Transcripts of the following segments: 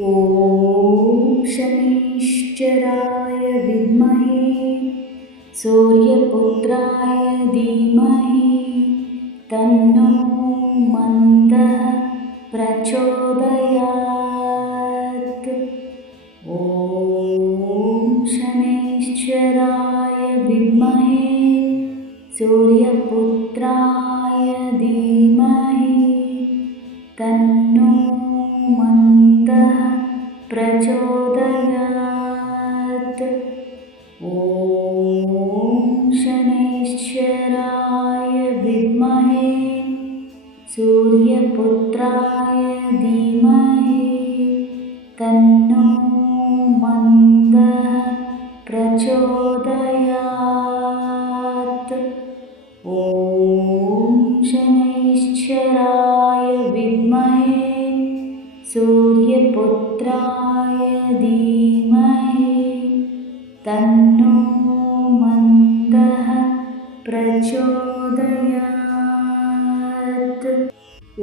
ॐ शनैश्चराय विद्महे सूर्यपुत्राय धीमहि तन्नो मन्दः प्रचोदयात्। ॐ शनैश्चराय विद्महे सूर्यपुत्राय धीमहि तन्नो मन्दः प्रचोदयात्। ॐ शनैश्चराय विद्महे सूर्यपुत्राय धीमहि तन्नो मन्दः प्रचोदयात्। ॐ शनैश्चराय विद्महे सूर्यपुत्राय धीमहि तन्नो मन्दः प्रचोदयात्। ॐ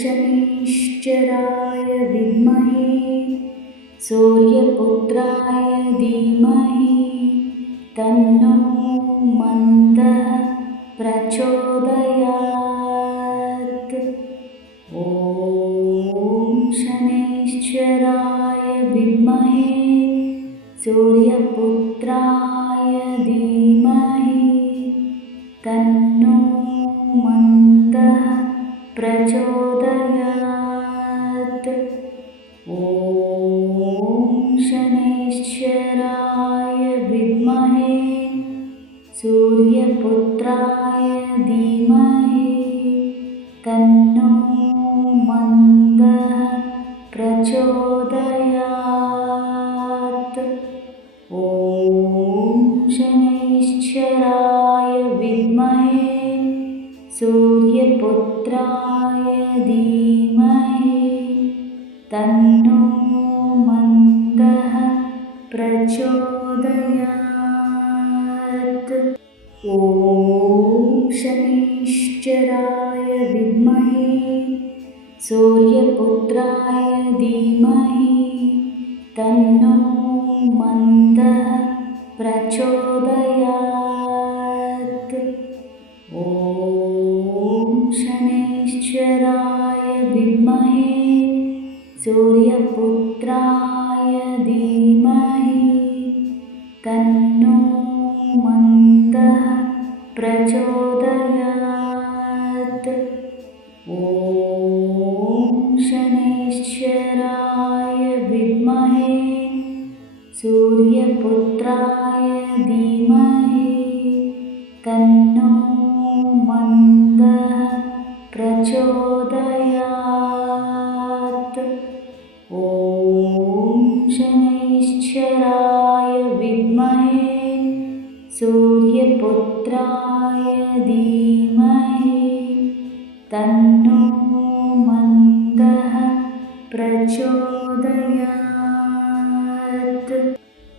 शनैश्चराय विद्महे सूर्यपुत्राय धीमहि तन्नो मन्दः प्रचोदयात्। ॐ शनैश्चराय विद्महे सूर्यपुत्राय धीमहि तन्नो मन्दः प्रचोदयात्। ॐ शनैश्चराय विद्महे सूर्यपुत्राय धीमहि तन्नो मन्दः प्रचोदयात्। ॐ शनैश्चराय विद्महे सूर्यपुत्राय धीमहि तन्नो मन्दः प्रचोदयात्। ॐ शनैश्चराय विद्महे सूर्यपुत्राय धीमहि तन्नो मन्दः प्रचोदयात्। ॐ शनैश्चराय विद्महे सूर्यपुत्राय धीमहि तन्नो मन्दः प्रचोदयात्। ॐ शनैश्चराय विद्महे सूर्यपुत्राय धीमहि तन्नो मन्दः प्रचोदयात्। ॐ शनैश्चराय विद्महे सूर्यपुत्राय धीमहि तन्नो मन्दः प्रचोदयात्।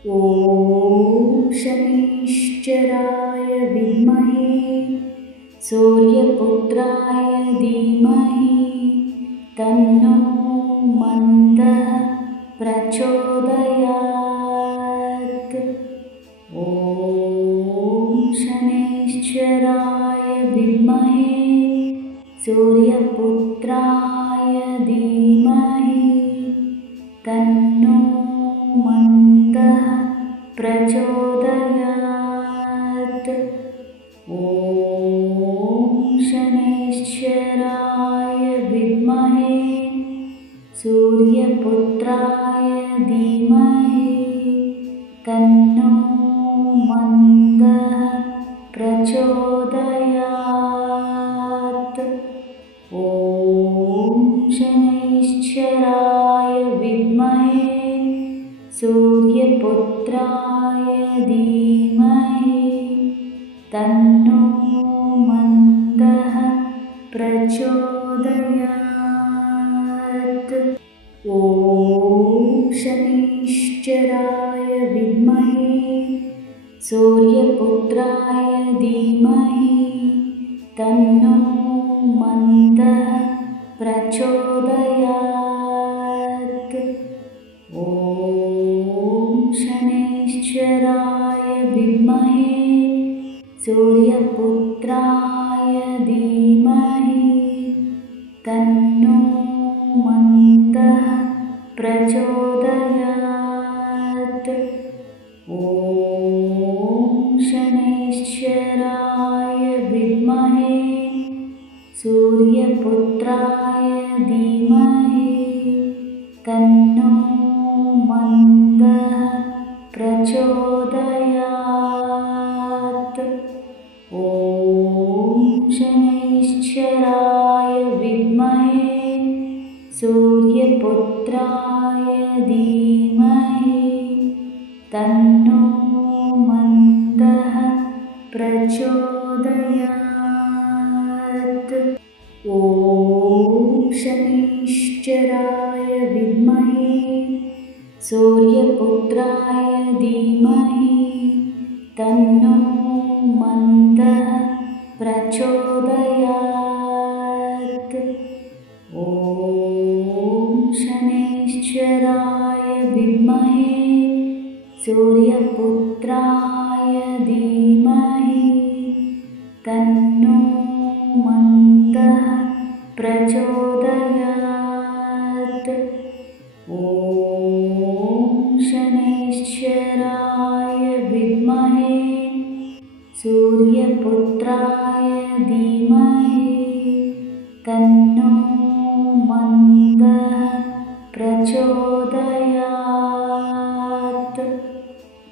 ॐ शनैश्चराय विद्महे सूर्यपुत्राय धीमहि तन्नो मन्दः प्रचोदयात्। ॐ शनैश्चराय विद्महे सूर्यपुत्राय धीमहि तन्नो मन्दः प्रचोदयात्। ॐ शनैश्चराय विद्महे सूर्यपुत्राय धीमहि तन्नो मन्दः प्रचोदयात्। ॐ शनैश्चराय विद्महे सूर्यपुत्राय धीमहि तन्नो मन्दः प्रचोदयात्। ॐ शनैश्चराय विद्महे सूर्यपुत्राय धीमहि तन्नो मन्दः प्रचोदयात्। सूर्यपुत्राय धीमहि तन्नो मन्दः प्रचोदयात्। ॐ शनैश्चराय विद्महे सूर्यपुत्राय धीमहि तन्नो मन्दः प्रचोदयात्। ॐ शनैश्चराय विद्महे सूर्यपुत्राय धीमहि तन्नो मन्दः प्रचोदयात्। ॐ शनैश्चराय विद्महे सूर्यपुत्राय धीमहि तन्नो मन्दः प्रचोदयात्। ॐ शनैश्चराय विद्महे सूर्यपुत्राय धीमहि तन्नो मन्दः प्रचोदयात्। ॐ शनैश्चराय विद्महे सूर्यपुत्राय धीमहि तन्नो मन्दः प्रचोदयात्।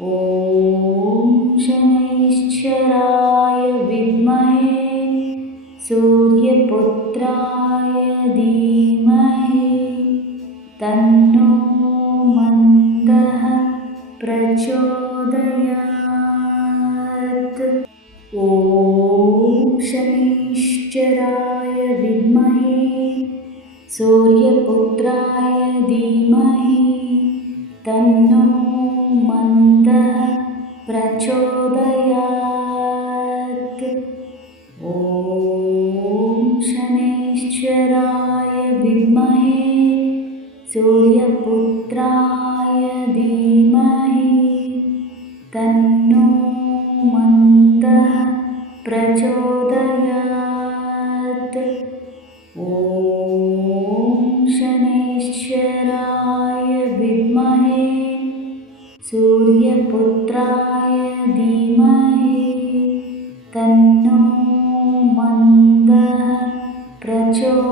ॐ शनैश्चराय विद्महे सूर्यपुत्राय धीमहि तन्नो मन्दः प्रचोदयात्। ॐ शनैश्चराय विद्महे सूर्यपुत्राय धीमहि तन्नो मन्दः प्रचोदयात्। ॐ शनैश्चराय विद्महे सूर्यपुत्राय धीमहि तन्नो मन्दः प्रचोदयात्। ॐ शनैश्चराय विद्महे सूर्यपुत्राय धीमहि तन्नो मन्दः प्रचोदयात्।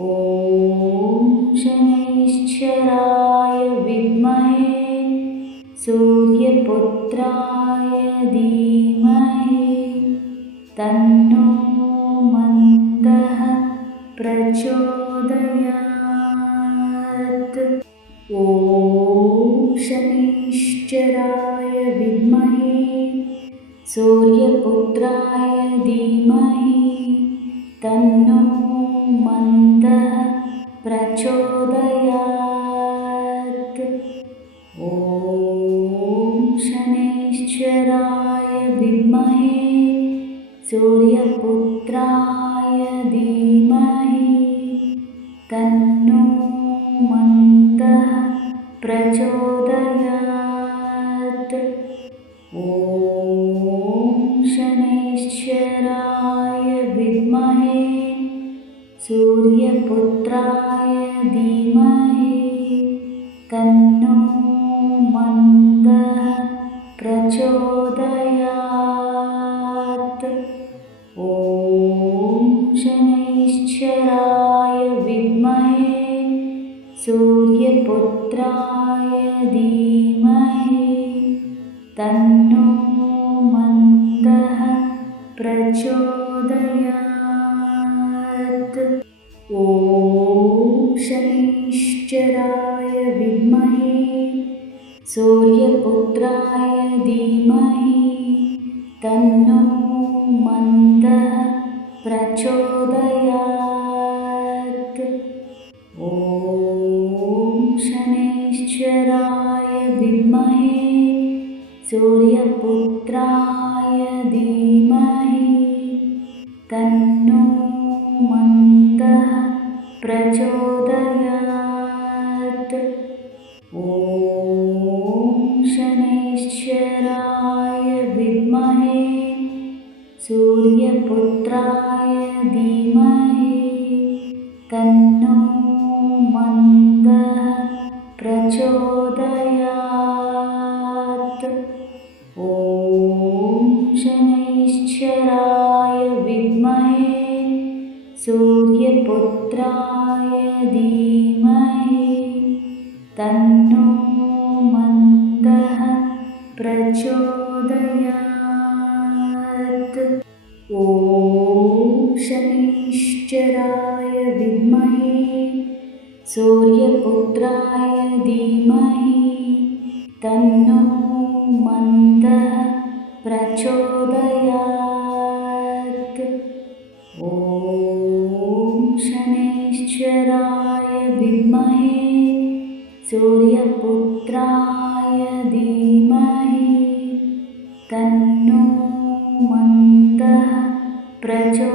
ॐ शनैश्चराय विद्महे सूर्यपुत्राय धीमहि तन्नो मन्दः प्रचोदयात्। ॐ शनैश्चराय विद्महे सूर्यपुत्राय धीमहि तन्नो मन्दः प्रचोदयात्। ॐ शनैश्चराय विद्महे सूर्यपुत्राय धीमहि तन्नो मन्दः प्रचोदयात्। ॐ शनैश्चराय विद्महे सूर्यपुत्राय धीमहि तन्नो मन्दः प्रचोदयात्। ॐ शनैश्चराय विद्महे सूर्यपुत्राय धीमहि तन्नो मन्दः प्रचोदयात्। ॐ शनैश्चराय विद्महे सूर्यपुत्राय धीमहि तन्नो मन्दः प्रचोदयात्। ॐ शनैश्चराय विद्महे सूर्यपुत्राय धीमहि तन्नो मन्दः प्रचोदयात्। ॐ शनैश्चराय तन्नो मन्दः प्रचोदयात्। ॐ शनैश्चराय विद्महे सूर्यपुत्राय धीमहि तन्नो मन्दः प्रचोदयात्। ॐ शनैश्चराय विद्महे सूर्यपुत्राय धीमहि तन्नो मन्दः प्रचोदयात्। ॐ शनैश्चराय विद्महे सूर्यपुत्राय धीमहि तन्नो मन्दः प्रचोदयात्।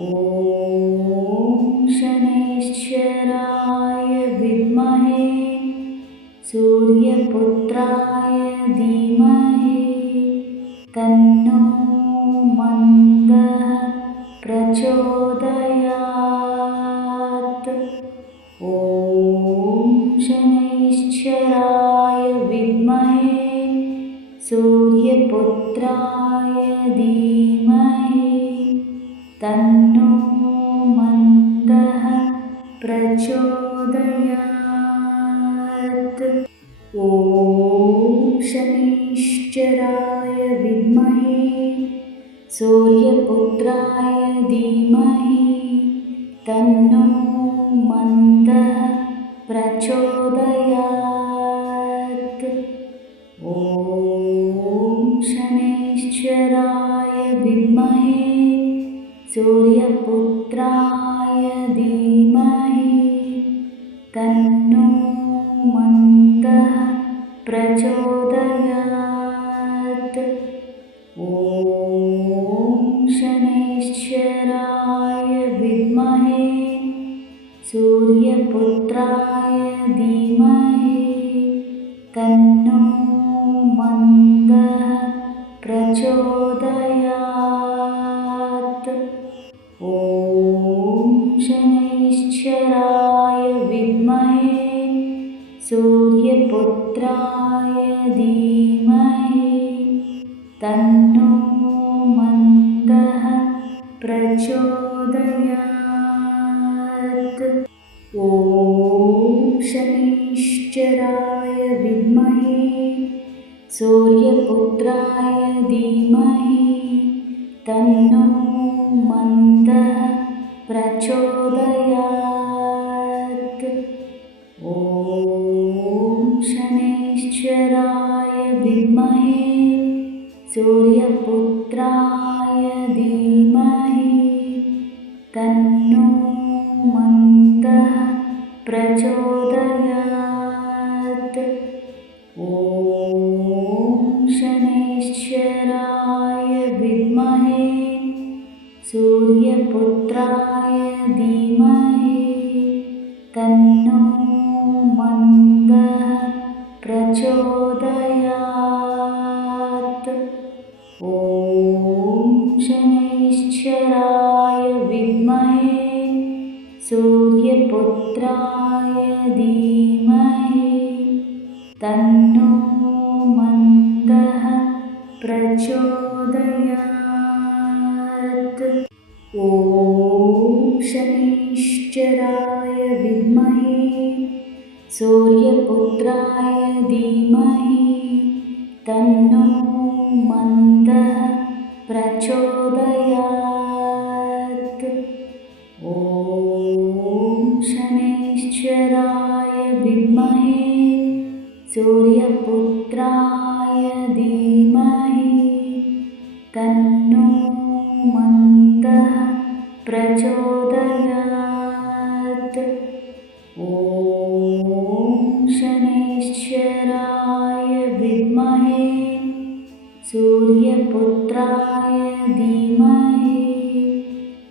ॐ शनैश्चराय विद्महे सूर्यपुत्राय धीमहि तन्नो मन्दः प्रचोदयात्। ॐ शनैश्चराय विद्महे सूर्यपुत्राय धीमहि तन्नो मन्दः प्रचोदयात्। ॐ शनैश्चराय विद्महे सूर्यपुत्राय धीमहि तन्नो मन्दः प्रचोदयात्। ॐ शनैश्चराय विद्महे सूर्यपुत्राय धीमहि तन्नो मन्दः प्रचोदयात्। ॐ शनैश्चराय विद्महे सूर्यपुत्राय धीमहि तन्नो मन्दः प्रचोदयात्। ॐ शनैश्चराय विद्महे सूर्यपुत्राय धीमहि तन्नो मन्दः प्रचोदयात्। ॐ शनैश्चराय विद्महे सूर्यपुत्राय धीमहि तन्नो मन्दः प्रचोदयात्। ॐ शनैश्चराय विद्महे सूर्यपुत्राय धीमहि तन्नो मन्दः प्रचोदयात्। ॐ शनैश्चराय विद्महे सूर्यपुत्राय धीमहि तन्नो मन्दः प्रचोदयात्। ॐ शनैश्चराय विद्महे सूर्यपुत्राय धीमहि तन्नो मन्दः प्रचोदयात्। ॐ शनैश्चराय विद्महे सूर्यपुत्राय धीमहि तन्नो मन्दः प्रचोदयात्। ॐ शनैश्चराय विद्महे सूर्यपुत्राय धीमहि तन्नो मन्दः प्रचोदयात्। ॐ शनैश्चराय विद्महे सूर्यपुत्राय धीमहि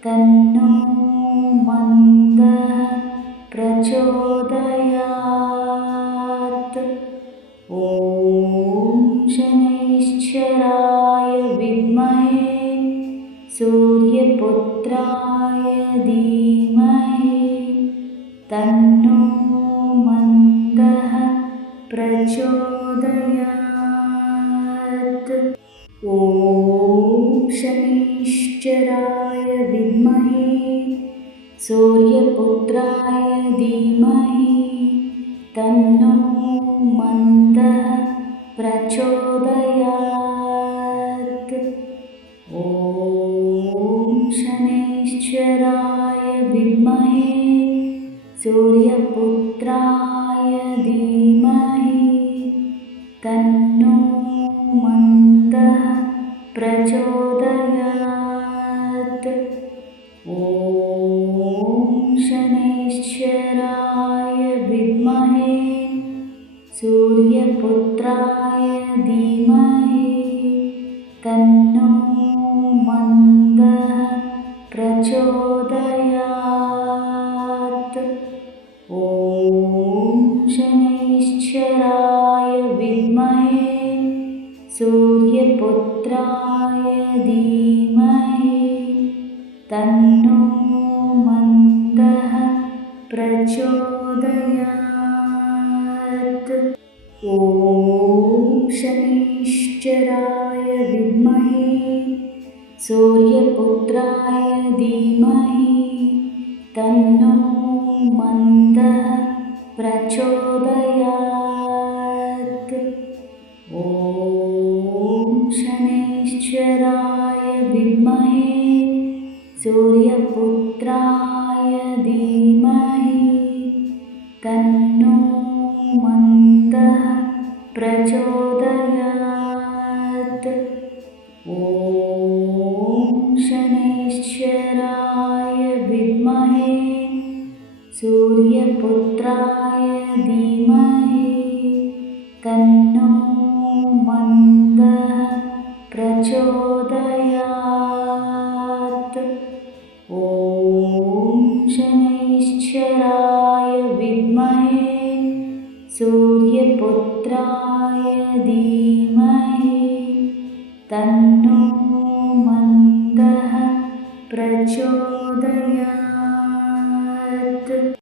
तन्नो मन्दः प्रचोदयात्। ॐ शनैश्चराय विद्महे सूर्य सूर्यपुत्राय धीमहि तन्नो मन्दः प्रचोदयात्। ॐ शनैश्चराय विद्महे सूर्यपुत्राय धीमहि तन्नो मन्दः प्रचोदयात्। ॐ शनैश्चराय विद्महे सूर्यपुत्राय धीमहि तन्नो मन्दः प्रचोदयात्। ॐ शनैश्चराय विद्महे सूर्यपुत्राय धीमहि तन्नो मन्दः प्रचोदयात्। ॐ शनैश्चराय विद्महे सूर्यपुत्राय धीमहि तन्नो मन्दः प्रचोदयात्। ॐ शनैश्चराय विद्महे सूर्यपुत्राय धीमहि तन्नो मन्दः प्रचोदयात्। ॐ शनैश्चराय विद्महे सूर्यपुत्राय धीमहि तन्नो मन्दः प्रचोदयात्। ॐ शनैश्चराय विद्महे सूर्यपुत्राय धीमहि तन्नो मन्दः प्रचोदयात्। ॐ शनैश्चराय विद्महे सूर्यपुत्राय धीमहि तन्नो मन्दः प्रचोदयात्।